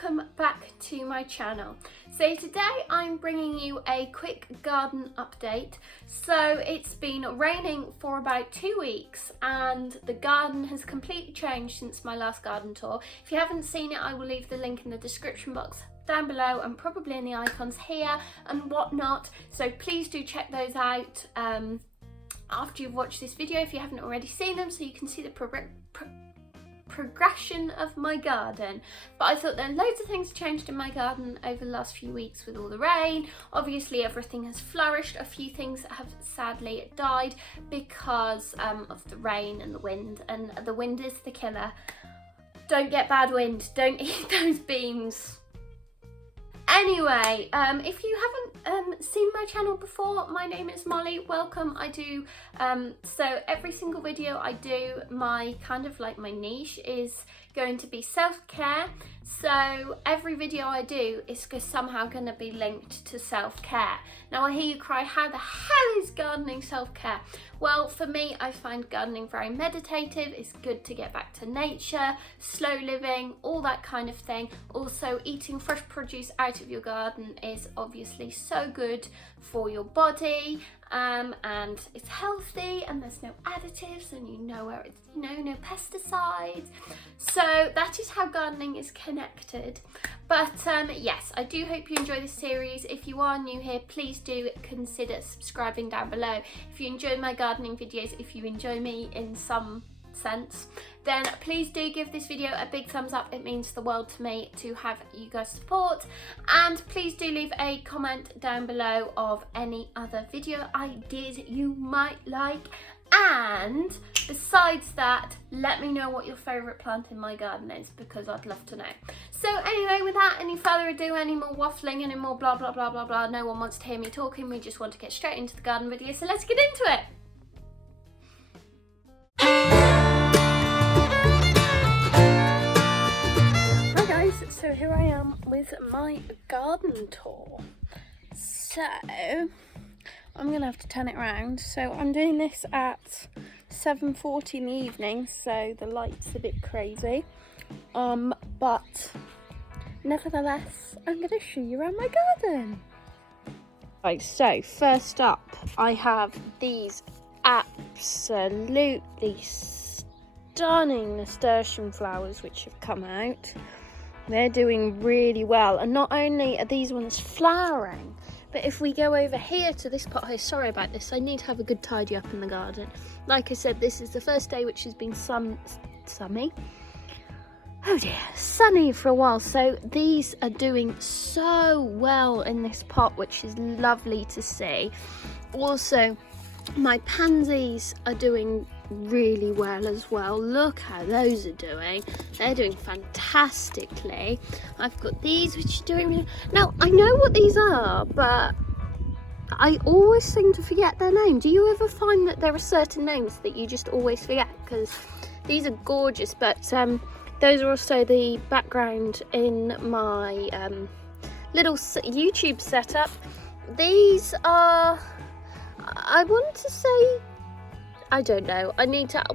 welcome back to my channel. So today I'm bringing you a quick garden update. So it's been raining for about 2 weeks and the garden has completely changed since my last garden tour. If you haven't seen it, I will leave the link in the description box down below and probably in the icons here and whatnot. So please do check those out after you've watched this video if you haven't already seen them, so you can see the progression of my garden. But I thought there loads of things changed in my garden over the last few weeks with all the rain. Obviously everything has flourished. A few things have sadly died because of the rain and the wind is the killer. Don't get bad wind, don't eat those beans. Anyway, if you haven't seen my channel before, my name is Molly. Welcome. I do so every single video I do, my kind of like my niche is going to be self-care. So every video I do is somehow going to be linked to self-care. Now I hear you cry, how the hell is gardening self-care? Well, for me, I find gardening very meditative. It's good to get back to nature, slow living, all that kind of thing. Also, eating fresh produce out of your garden is obviously so good for your body, and it's healthy and there's no additives and you know where it's, no pesticides. So that is how gardening is connected. But yes, I do hope you enjoy this series. If you are new here, please do consider subscribing down below. If you enjoy my gardening videos, if you enjoy me in some sense, then please do give this video a big thumbs up. It means the world to me to have you guys support, and please do leave a comment down below of any other video ideas you might like. And besides that, let me know what your favourite plant in my garden is, because I'd love to know. So anyway, without any further ado, any more waffling, any more blah blah blah blah blah, no one wants to hear me talking, we just want to get straight into the garden video, so let's get into it. Hi guys, so here I am with my garden tour. So I'm gonna have to turn it around. So I'm doing this at 7:40 in the evening, so the light's a bit crazy. But nevertheless, I'm gonna show you around my garden. Right, so first up, I have these absolutely stunning nasturtium flowers which have come out. They're doing really well, and not only are these ones flowering, but if we go over here to this pot here, sorry about this, I need to have a good tidy up in the garden. Like I said, this is the first day which has been sunny. Oh dear, sunny for a while. So these are doing so well in this pot, which is lovely to see. Also, my pansies are doing really well as well. Look how those are doing. They're doing fantastically. I've got these which are doing really... Now I know what these are, but I always seem to forget their name. Do you ever find that there are certain names that you just always forget? Because these are gorgeous, but those are also the background in my little YouTube setup. These are, I want to say, I don't know.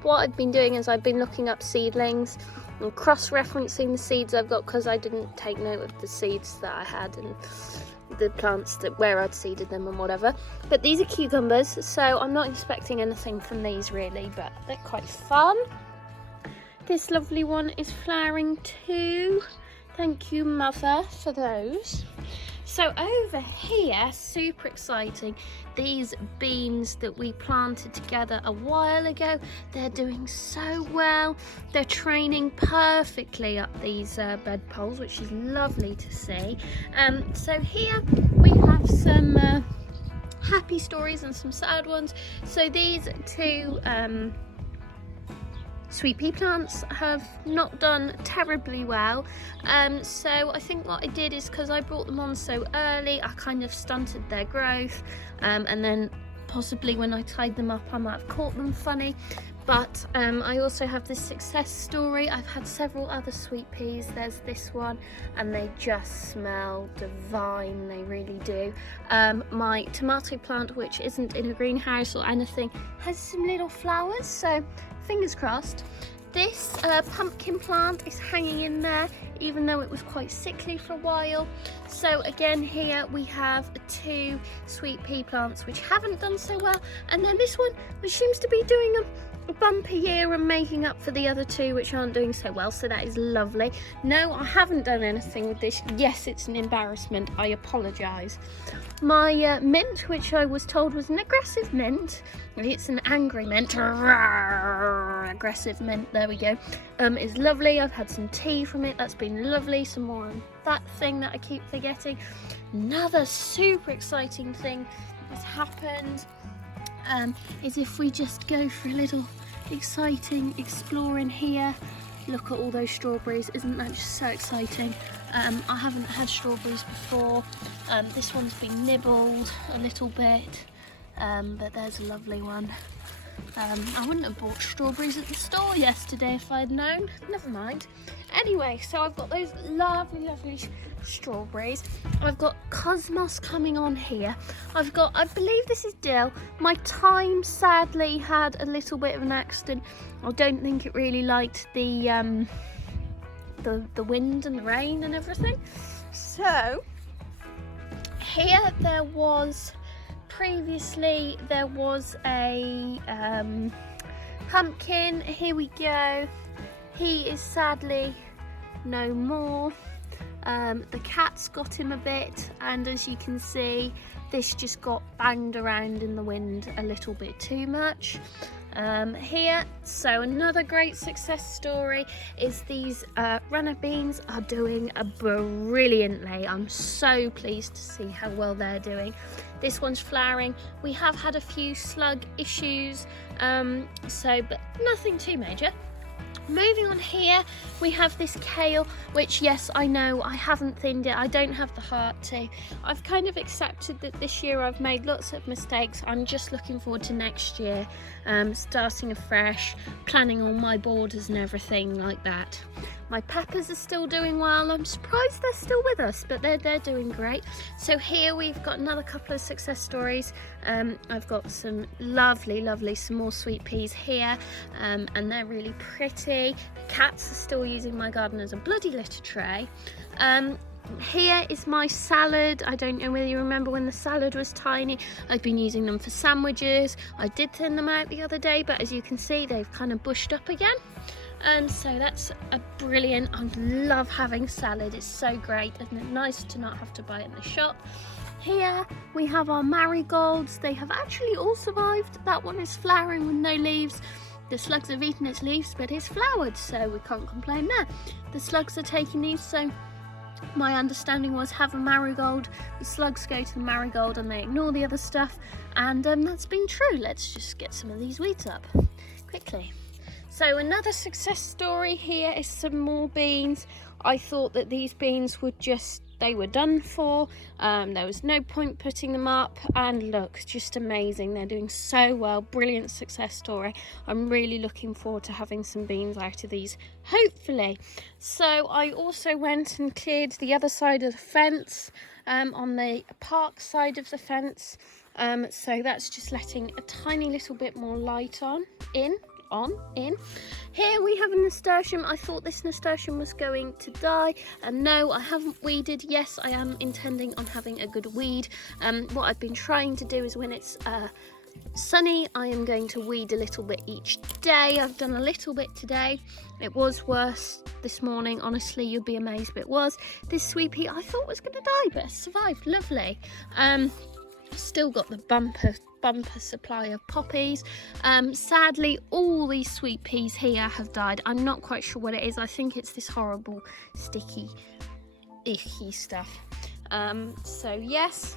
What I've been doing is I've been looking up seedlings and cross-referencing the seeds I've got, because I didn't take note of the seeds that I had and the plants where I'd seeded them and whatever. But these are cucumbers, so I'm not expecting anything from these really, but they're quite fun. This lovely one is flowering too. Thank you, Mother, for those. So over here, super exciting, these beans that we planted together a while ago, they're doing so well. They're training perfectly up these bed poles, which is lovely to see. So here we have some happy stories and some sad ones. So these two sweet pea plants have not done terribly well, so I think what I did is, because I brought them on so early, I kind of stunted their growth, and then possibly when I tied them up I might have caught them funny. But I also have this success story. I've had several other sweet peas. There's this one, and they just smell divine, they really do. My tomato plant, which isn't in a greenhouse or anything, has some little flowers, so fingers crossed. This pumpkin plant is hanging in there, even though it was quite sickly for a while. So again, here we have 2 sweet pea plants which haven't done so well, and then this one which seems to be doing a bumper year and making up for the other 2 which aren't doing so well, so that is lovely. No, I haven't done anything with this. Yes, it's an embarrassment, I apologise. My mint, which I was told was an aggressive mint, it's an angry mint, aggressive mint, there we go, is lovely. I've had some tea from it, that's been lovely. Some more on that thing that I keep forgetting. Another super exciting thing has happened, is if we just go for a little exciting exploring here. Look at all those strawberries, isn't that just so exciting? I haven't had strawberries before. This one's been nibbled a little bit, but there's a lovely one. I wouldn't have bought strawberries at the store yesterday if I'd known. Never mind. Anyway, so I've got those lovely strawberries. I've got cosmos coming on here. I've got, I believe this is dill. My thyme sadly had a little bit of an accident. I don't think it really liked the wind and the rain and everything. So here there was previously a pumpkin. Here we go. He is sadly no more. The cat's got him a bit, and as you can see, this just got banged around in the wind a little bit too much. Here, so another great success story is these runner beans are doing brilliantly. I'm so pleased to see how well they're doing. This one's flowering. We have had a few slug issues, but nothing too major. Moving on here, we have this kale, which yes, I know I haven't thinned it. I don't have the heart to. I've kind of accepted that this year I've made lots of mistakes. I'm just looking forward to next year, starting afresh, planning all my borders and everything like that. My peppers are still doing well. I'm surprised they're still with us, but they're doing great. So here we've got another couple of success stories. I've got some lovely some more sweet peas here, and they're really pretty. The cats are still using my garden as a bloody litter tray. Here is my salad. I don't know whether you remember when the salad was tiny. I've been using them for sandwiches. I did thin them out the other day, but as you can see, they've kind of bushed up again. And so that's a brilliant. I love having salad. It's so great, isn't it? Nice to not have to buy it in the shop. Here we have our marigolds. They have actually all survived. That one is flowering with no leaves. The slugs have eaten its leaves, but it's flowered, so we can't complain there. The slugs are taking these, so my understanding was have a marigold, the slugs go to the marigold and they ignore the other stuff, and that's been true. Let's just get some of these weeds up quickly. So another success story here is some more beans. I thought that these beans would they were done for. There was no point putting them up, and look, just amazing. They're doing so well. Brilliant success story. I'm really looking forward to having some beans out of these, hopefully. So I also went and cleared the other side of the fence, on the park side of the fence. So that's just letting a tiny little bit more light in. Here we have a nasturtium. I thought this nasturtium was going to die, and no, I haven't weeded. Yes, I am intending on having a good weed. What I've been trying to do is when it's sunny, I am going to weed a little bit each day. I've done a little bit today. It was worse this morning, honestly, you'd be amazed, but it was. This sweet pea I thought was going to die, but it survived. Lovely. Still got the bumper supply of poppies. Sadly, all these sweet peas here have died. I'm not quite sure what it is. I think it's this horrible sticky icky stuff. So yes,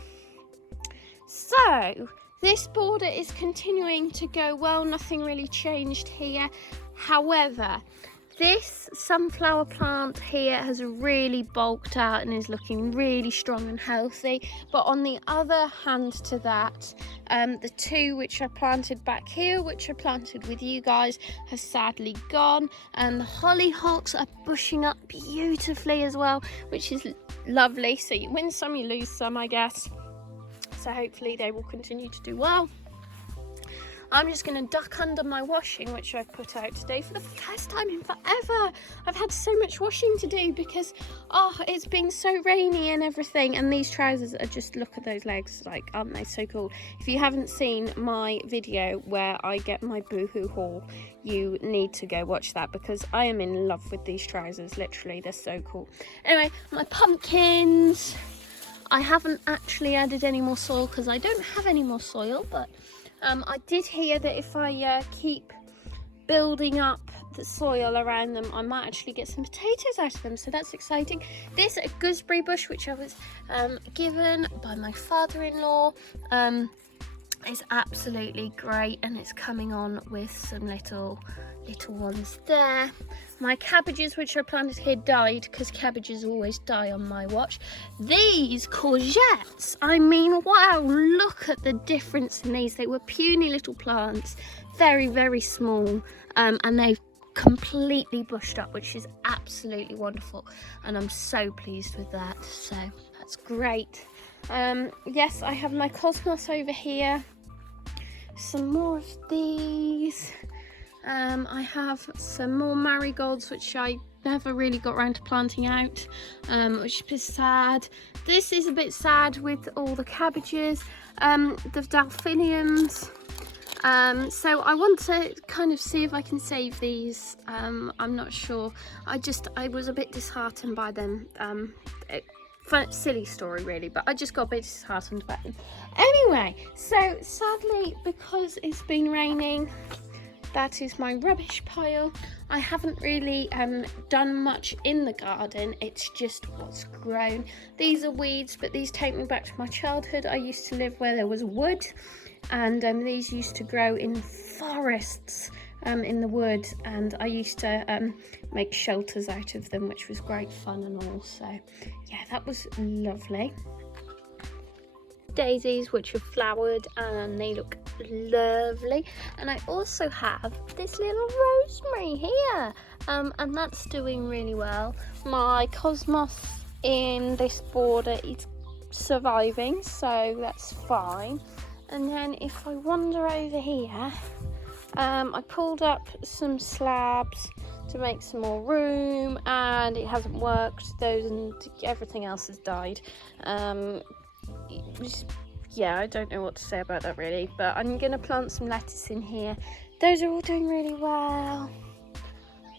so this border is continuing to go well. Nothing really changed here. However, this sunflower plant here has really bulked out and is looking really strong and healthy. But on the other hand to that, the 2 which I planted back here, which I planted with you guys, have sadly gone. And the hollyhocks are bushing up beautifully as well, which is lovely. So you win some, you lose some, I guess. So hopefully they will continue to do well. I'm just going to duck under my washing, which I've put out today for the first time in forever. I've had so much washing to do because, it's been so rainy and everything. And these trousers are just, look at those legs, like, aren't they so cool? If you haven't seen my video where I get my boohoo haul, you need to go watch that because I am in love with these trousers, literally, they're so cool. Anyway, my pumpkins. I haven't actually added any more soil because I don't have any more soil, but I did hear that if I keep building up the soil around them, I might actually get some potatoes out of them, so that's exciting. This gooseberry bush, which I was given by my father-in-law, is absolutely great, and it's coming on with some little ones there. My cabbages, which are planted here, died because cabbages always die on my watch. These courgettes, I mean, wow, look at the difference in these. They were puny little plants, very, very small, and they've completely bushed up, which is absolutely wonderful, and I'm so pleased with that, so that's great. Yes, I have my cosmos over here, some more of these. I have some more marigolds, which I never really got around to planting out, which is sad. This is a bit sad with all the cabbages, the delphiniums. So I want to kind of see if I can save these. I'm not sure. I was a bit disheartened by them. Silly story really, but I just got a bit disheartened about them. Anyway, so sadly, because it's been raining, that is my rubbish pile. I haven't really done much in the garden, it's just what's grown. These are weeds, but these take me back to my childhood. I used to live where there was wood, and these used to grow in forests in the woods, and I used to make shelters out of them, which was great fun and all. So yeah, that was lovely. Daisies, which are flowered, and they look lovely. And I also have this little rosemary here, and that's doing really well. My cosmos in this border is surviving, so that's fine. And then if I wander over here, I pulled up some slabs to make some more room, and it hasn't worked. Those and everything else has died. Yeah, I don't know what to say about that really, but I'm gonna plant some lettuce in here. Those are all doing really well.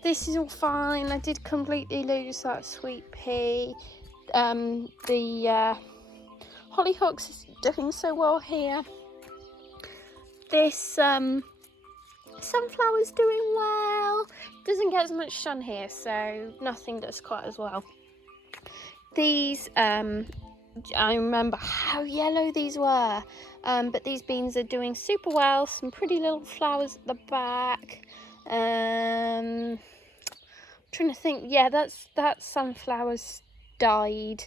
This is all fine. I did completely lose that sweet pea. The hollyhocks is doing so well here. This sunflower's doing well. Doesn't get as much sun here, so nothing does quite as well. These I remember how yellow these were, but these beans are doing super well. Some pretty little flowers at the back. Trying to think, yeah, that sunflower's died,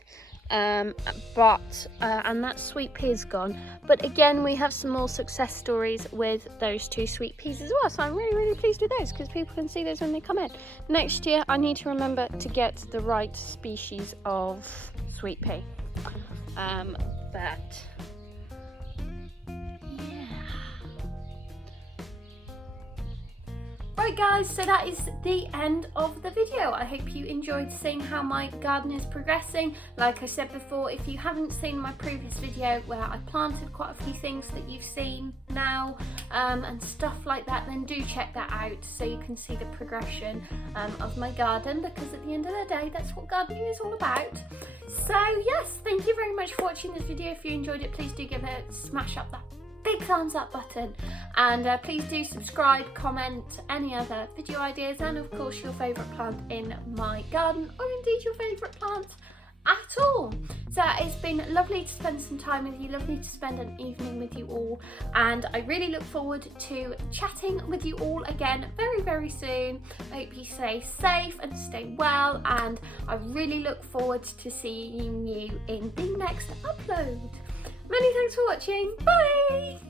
and that sweet pea's gone. But again, we have some more success stories with those two sweet peas as well, so I'm really, really pleased with those because people can see those when they come in. Next year, I need to remember to get the right species of sweet pea. But yeah. Right guys, so that is the end of the video. I hope you enjoyed seeing how my garden is progressing. Like I said before, if you haven't seen my previous video where I planted quite a few things that you've seen now, and stuff like that, then do check that out so you can see the progression of my garden, because at the end of the day, that's what gardening is all about. So yes, thank you very much for watching this video. If you enjoyed it, please do give it a smash up that big thumbs up button, and please do subscribe, comment any other video ideas, and of course your favourite plant in my garden, or indeed your favourite plant at all. So it's been lovely to spend some time with you, lovely to spend an evening with you all, and I really look forward to chatting with you all again very, very soon. I hope you stay safe and stay well, and I really look forward to seeing you in the next upload. Many thanks for watching. Bye!